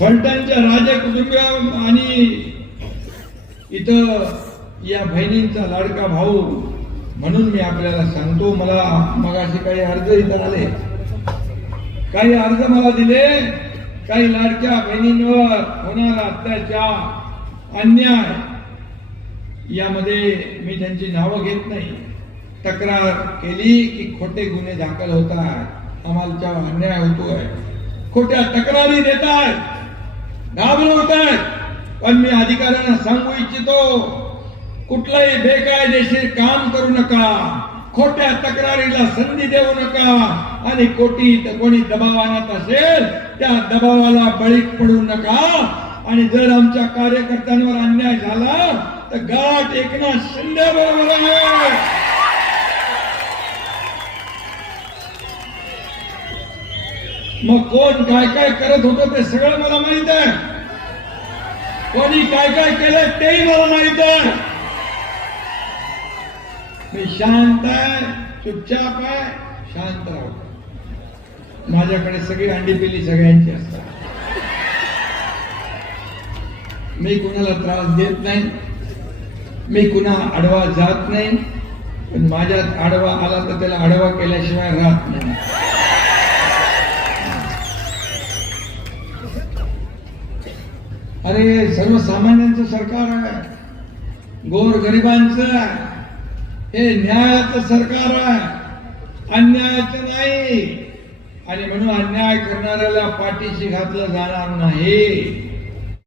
फलटणच्या राजे कुटुंब आणि इथं या बहिणींचा लाडका भाऊ म्हणून मी आपल्याला सांगतो, मला मगाशी काही अर्ज इथं आले, काही अर्ज मला दिले, काही लाडक्या बहिणींवर होणारा अत्याचार अन्याय, यामध्ये मी त्यांची नावं घेत नाही, तक्रार केली की खोटे गुन्हे दाखल होत आहेत, आम्हाला अन्याय होतोय, खोट्या तक्रारी देत आहेत, घाबरवत आहेत। पण मी अधिकाऱ्यांना सांगू इच्छितो, कुठलाही बेकायदेशीर काम करू नका, खोट्या तक्रारीला संधी देऊ नका आणि कोणी दबाव आणत असेल त्या दबावाला बळी पडू नका। आणि जर आमच्या कार्यकर्त्यांवर अन्याय झाला तर गाठ एकनाथ शिंदे बरोबर आहे। मग कोण काय काय करत होतं ते सगळं मला माहित आहे, कोणी काय काय केलं तेही मला माहित आहे। मी शांत आहे, चुपचाप आहे, शांत राहतो। माझ्याकडे सगळी अंडी पिली सगळ्यांची असतात, मी कुणाला त्रास देत नाही, मी कुणा आडवा जात नाही, पण माझ्यात आडवा आला तर त्याला आडवा केल्याशिवाय राहत नाही। अरे सर्वसामान्यांचं सरकार आहे, गोरगरिबांचं आहे, हे न्यायाचं सरकार आहे, अन्यायाचं नाही। आणि म्हणून अन्याय करणाऱ्याला पाठीशी घातलं जाणार नाही।